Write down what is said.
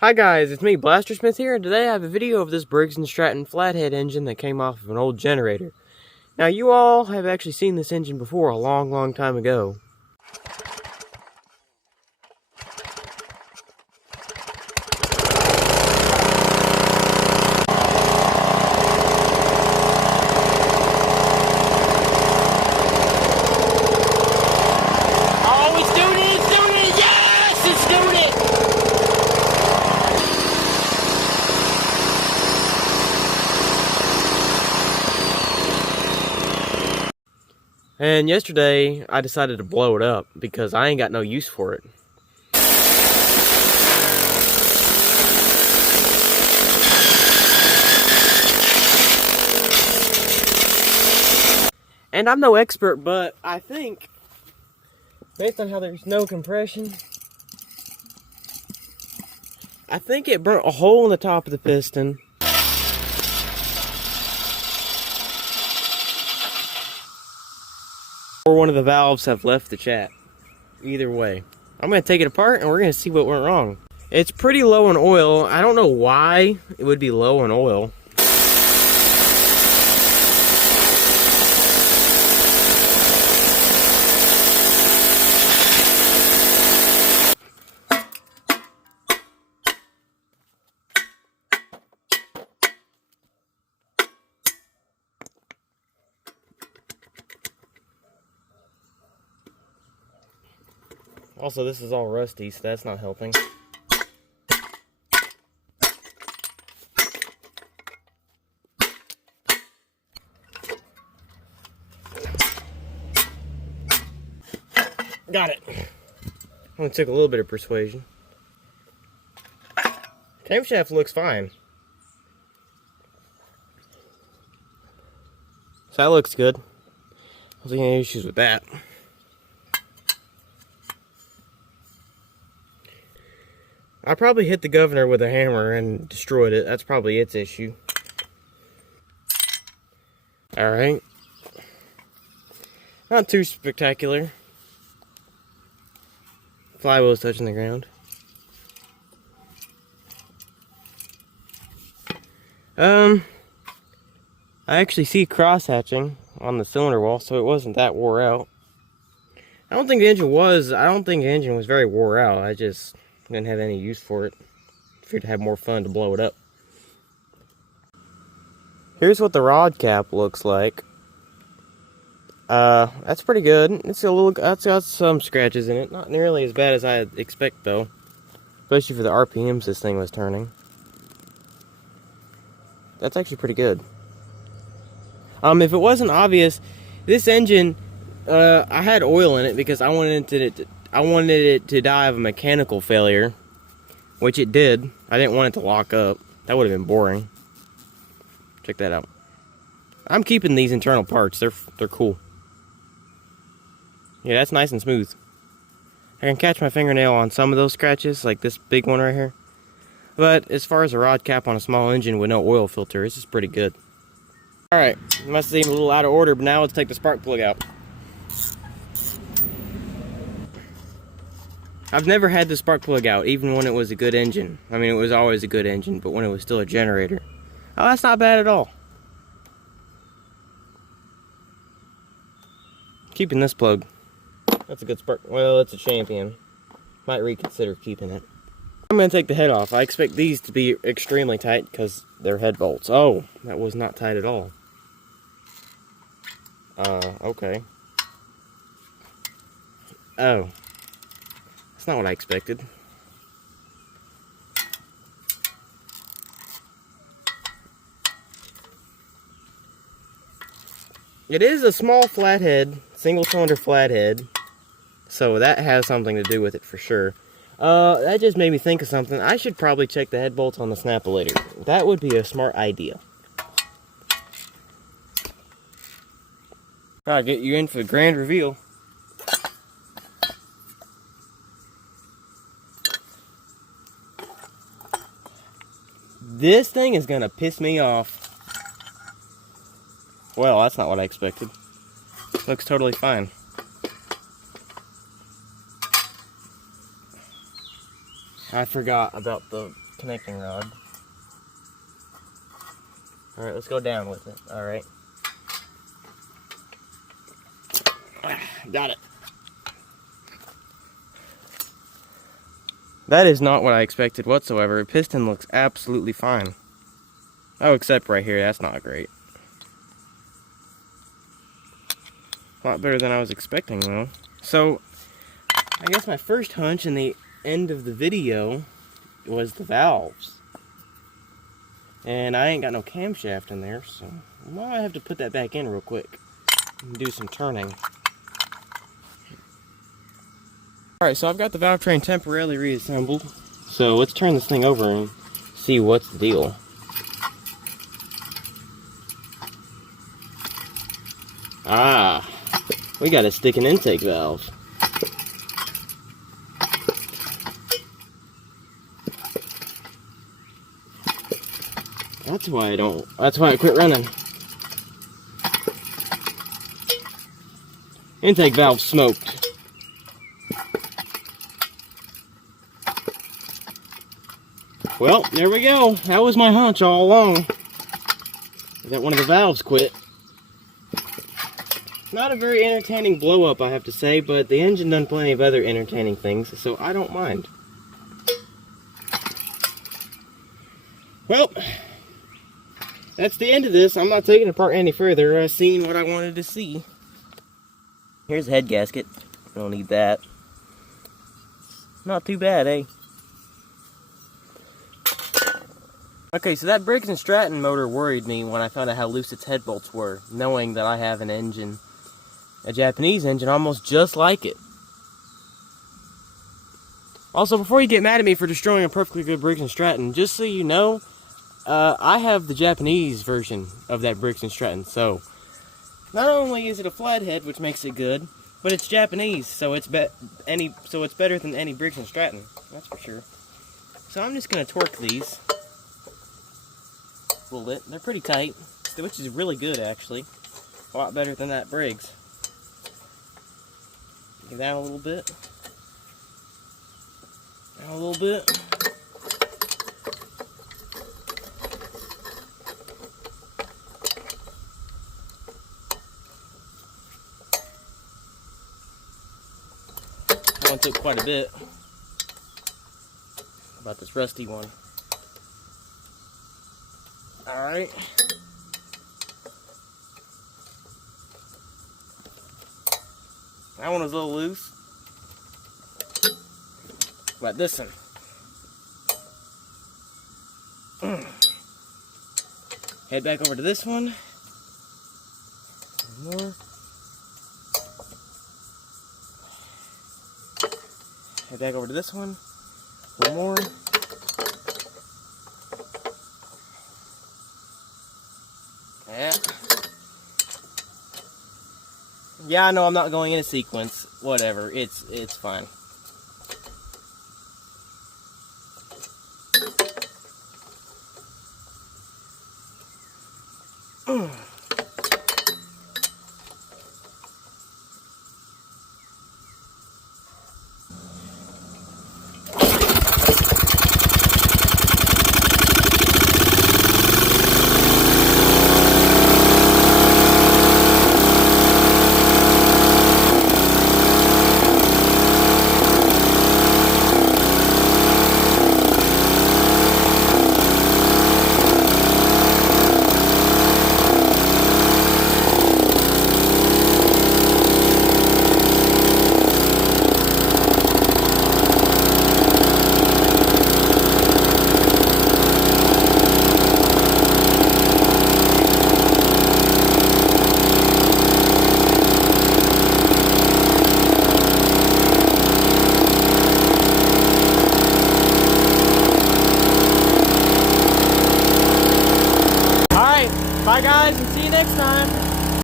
Hi guys, it's me, Blastersmith here, and today I have a video of this Briggs & Stratton flathead engine that came off of an old generator. Now you all have actually seen this engine before a long time ago. Oh, it's doing it! Yes, it's doing it! And yesterday, I decided to blow it up because I ain't got no use for it. And I'm no expert, but I think, based on how there's no compression, I think it burnt a hole in the top of the piston. Or one of the valves have left the chat. Either way. I'm going to take it apart and we're going to see what went wrong. It's pretty low in oil. I don't know why it would be low in oil. Also, this is all rusty, so that's not helping. Got it. Only took a little bit of persuasion. Camshaft looks fine. So that looks good. I don't see any issues with that. I probably hit the governor with a hammer and destroyed it. That's probably its issue. Alright. Not too spectacular. Flywheel's touching the ground. I actually see cross-hatching on the cylinder wall, so it wasn't that wore out. I don't think the engine was very wore out. I just didn't have any use for it. Figured to have more fun to blow it up. Here's what the rod cap looks like. That's pretty good. It's got some scratches in it. Not nearly as bad as I'd expect though. Especially for the RPMs this thing was turning. That's actually pretty good. If it wasn't obvious, this engine, I had oil in it because I wanted it to die of a mechanical failure, which it did. I didn't want it to lock up. That would have been boring. Check that out. I'm keeping these internal parts. They're cool. Yeah, that's nice and smooth. I can catch my fingernail on some of those scratches, like this big one right here. But as far as a rod cap on a small engine with no oil filter, this is pretty good. Alright, must seem a little out of order, but now let's take the spark plug out. I've never had the spark plug out, even when it was a good engine. I mean, it was always a good engine, but when it was still a generator. Oh, that's not bad at all. Keeping this plug. That's a good spark. Well, it's a champion. Might reconsider keeping it. I'm going to take the head off. I expect these to be extremely tight because they're head bolts. Oh, that was not tight at all. Okay. Oh. That's not what I expected. It is a small flathead, single-cylinder flathead, so that has something to do with it for sure. That just made me think of something. I should probably check the head bolts on the snap-a-later. That would be a smart idea. I'll get you in for the grand reveal. This thing is gonna piss me off. Well, that's not what I expected. Looks totally fine. I forgot about the connecting rod. Alright, let's go down with it. Alright. Got it. That is not what I expected whatsoever. The piston looks absolutely fine. Oh, except right here, that's not great. A lot better than I was expecting, though. So, I guess my first hunch in the end of the video was the valves. And I ain't got no camshaft in there, so I might have to put that back in real quick and do some turning. Alright, so I've got the valve train temporarily reassembled. So let's turn this thing over and see what's the deal. Ah, we got a sticking intake valve. That's why I quit running. Intake valve smoked. Well, there we go. That was my hunch all along. That one of the valves quit. Not a very entertaining blow up, I have to say, but the engine done plenty of other entertaining things, so I don't mind. Well, that's the end of this. I'm not taking it apart any further. I've seen what I wanted to see. Here's a head gasket. Don't need that. Not too bad, eh? Okay, so that Briggs and Stratton motor worried me when I found out how loose its head bolts were, knowing that I have an engine, a Japanese engine, almost just like it. Also, before you get mad at me for destroying a perfectly good Briggs and Stratton, just so you know, I have the Japanese version of that Briggs and Stratton, so not only is it a flathead, which makes it good, but it's Japanese, so it's better than any Briggs and Stratton, that's for sure. So I'm just gonna torque these. A little bit. They're pretty tight, which is really good actually. A lot better than that Briggs. Get down a little bit. Down a little bit. That one took quite a bit. About this rusty one. Alright. That one was a little loose. What about this one? Head back over to this one. One more. Head back over to this one. One more. Yeah, I know I'm not going in a sequence. Whatever, it's fine. Bye guys, and see you next time.